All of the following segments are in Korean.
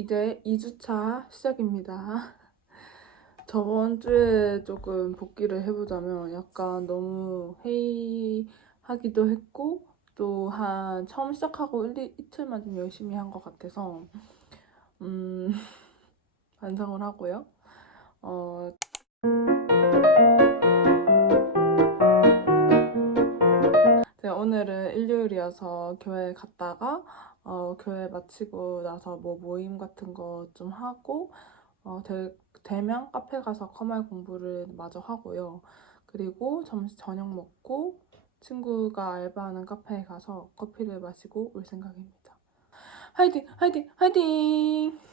이제 2주차 시작입니다. 저번 주에 조금 복귀를 해보자면 약간 너무 회의하기도 했고 또 한 처음 시작하고 1, 이틀만 좀 열심히 한 것 같아서 음, 반성을 하고요. 어, 제가 오늘은 일요일이어서 교회 갔다가 어, 교회 마치고 나서 뭐 모임 같은 거 좀 하고 어, 대, 대면 카페 가서 커말 공부를 마저 하고요. 그리고 점심 저녁 먹고 친구가 알바하는 카페에 가서 커피를 마시고 올 생각입니다. 화이팅! 화이팅! 화이팅!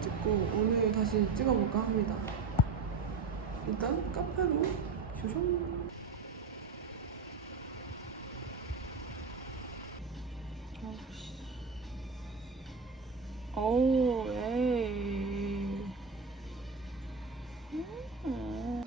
찍고 오늘 다시 찍어볼까 합니다. 일단 카페로 쇼쇼. 어우, 에이. 음.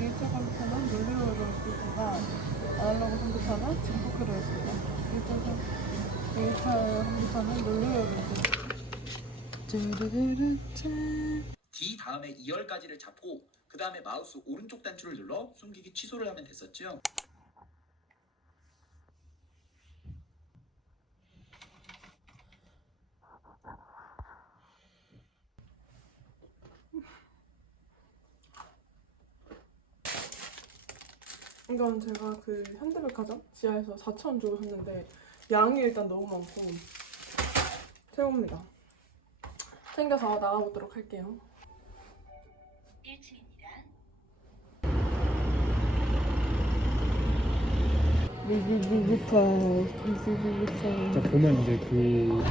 일자 컴퓨터는 논 쓰다가 아날로그 컴퓨터는 증폭기로 했습니다. 일차 컴퓨터는 논리어로 쓰다. D 다음에 2열까지를 잡고 그 다음에 마우스 오른쪽 단추를 눌러 숨기기 취소를 하면 됐었죠. 이건 제가 그 현대백화점 지하에서 4,000원 주고 샀는데 양이 일단 너무 많고 최고입니다. 챙겨서 나가보도록 할게요. 1층입니다. 자 보면 이제 그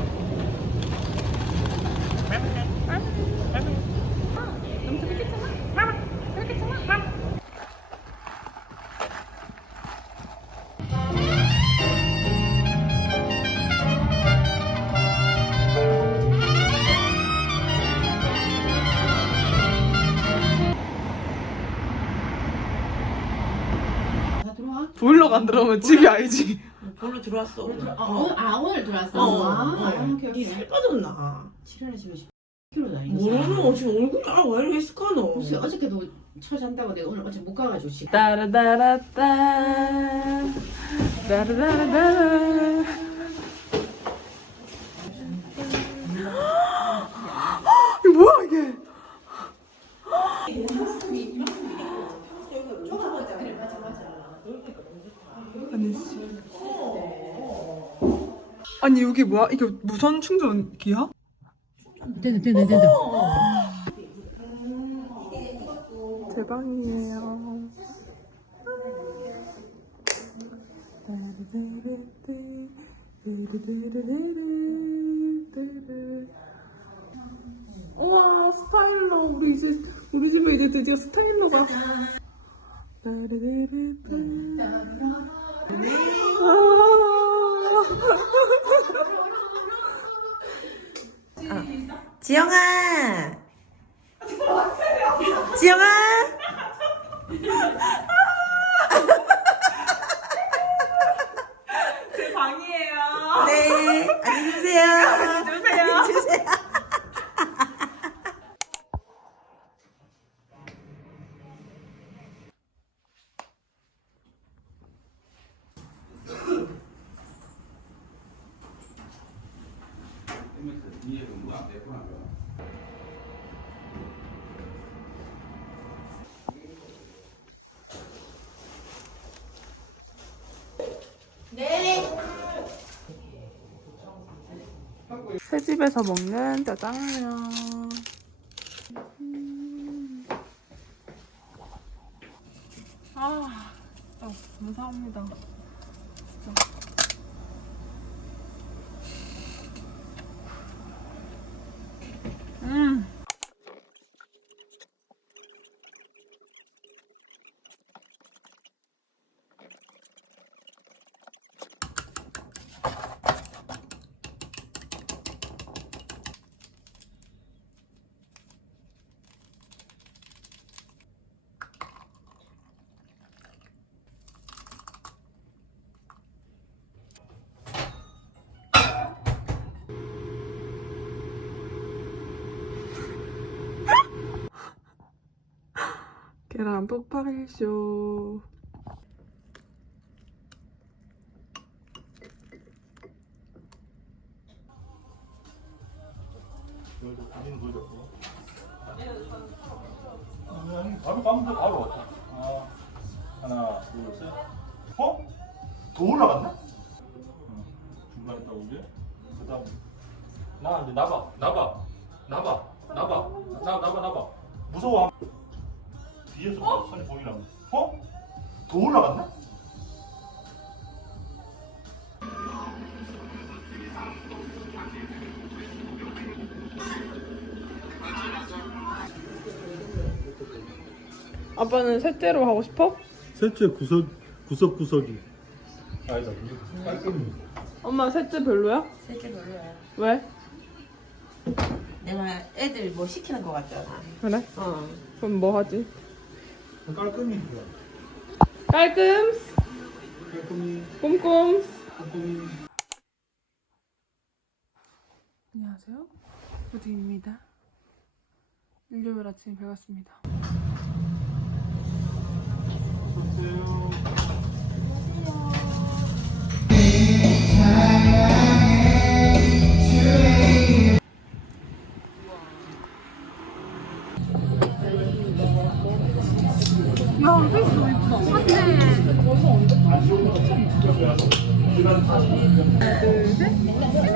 안 들어오면 집이 아니지. 볼로 들어왔어. 오늘 들어, 아, 오늘, 아 오늘 들어왔어? 어, 아, 어. 아, 오케이 오케이 니살 빠졌나? 7월에 지금 10kg 다니는 모르노 지금 얼굴이 아 왜 이렇게 습하노? 혹시 어저께도 처 잔다고 내가 오늘 어제 못 가가지고 지금 따라따라따 따라따라따 이거 뭐야 이게 아니 씨 아니 여기 뭐야 이게 무선 충전기야? 된다 된다 된다 제 방이에요. 우와 스타일러 우리 이제 우리 집에 이제 드디어 스타일러가 지영아. 지영아. 제 방이에요. 네. 안녕히 주세요. 안녕히 주세요. 새 집에서 먹는 짜장면. 음. 아, 진짜 감사합니다. 계란 폭발쇼. 바로 가면 돼, 바로 왔다. 아, 하나, 둘, 셋. 어? 더 올라갔네? 응. 중간에 딱 오게. 그 다음. 나, 이제 나봐, 나봐, 나봐, 나봐, 나, 나봐, 나봐. 무서워. 뒤에서 어? 선이 보이라고. 어? 더 올라갔네? 아빠는 셋째로 하고 싶어? 셋째 구석, 구석구석이. 아니다, 깔끔히. 엄마 셋째 별로야? 셋째 별로야. 왜? 내가 애들 뭐 시키는 거 같잖아. 그래? 어. 그럼 뭐 하지? 깔끔히. 깔끔, 깔끔히, 꼼꼼. 깔끔히. 안녕하세요. 부디입니다. 일요일 아침 배웠습니다. 야,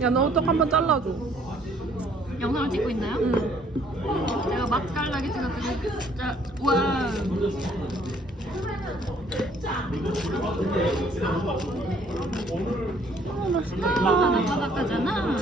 야너 어떡 한 번 잘라줘 영상을 찍고 있나요? 응. 제가 맛깔나게 찍어드릴 자, 와. 어, 맛있다. 바삭바삭하잖아.